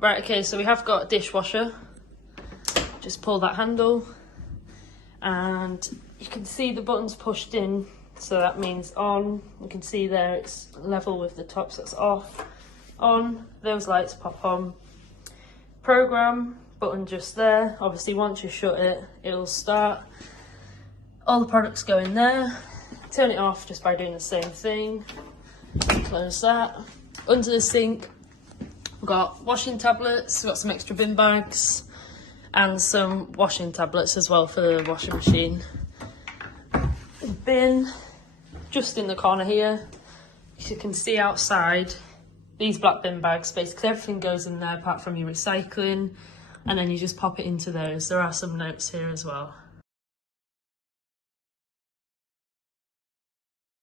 Right, okay, so we have got a dishwasher. Just pull that handle and you can see the buttons pushed in, so that means on. You can see there it's level with the top, so it's off, on, those lights pop on. Program, button just there. Obviously once you shut it, it'll start. All the products go in there. Turn it off just by doing the same thing. Close that. Under the sink, we've got washing tablets, we've got some extra bin bags and some washing tablets as well for the washing machine. Bin just in the corner here. As you can see outside, these black bin bags, basically everything goes in there apart from your recycling, and then you just pop it into those. There are some notes here as well.